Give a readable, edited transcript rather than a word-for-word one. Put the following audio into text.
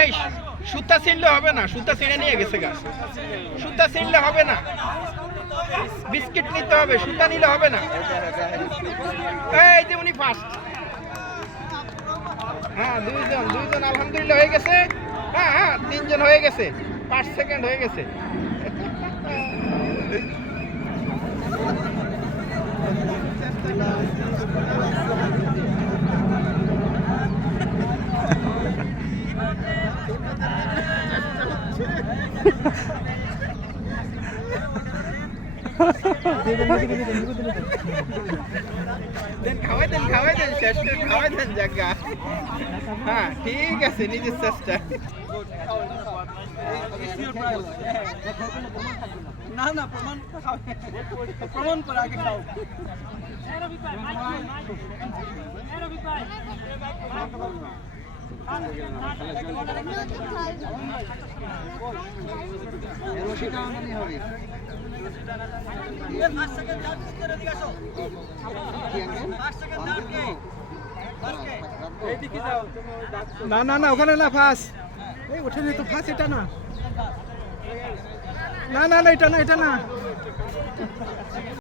এই সুতা ছিঁড়লে হবে না, সুতা ছিঁড়ে নিয়ে গেছে গাছ। সুতা ছিঁড়লে হবে না, বিস্কিট নিতে হবে, সুতা নিলে হবে না। এই যে উনি ফার্স্ট। হ্যাঁ দুইজন আলহামদুলিল্লাহ হয়ে গেছে। হ্যাঁ হ্যাঁ 3 জন হয়ে গেছে, 5 সেকেন্ড হয়ে গেছে। খাওয়াই দেন শেষ করে খাওয়াই দেন জায়গা। হ্যাঁ ঠিক আছে, নিজের চেষ্টা। না না প্রমাণ করে আগে খাও। না না না ওখানে না ফাঁস, এই ওখানে তো ফাঁস, এটা না না না এটা না, এটা না।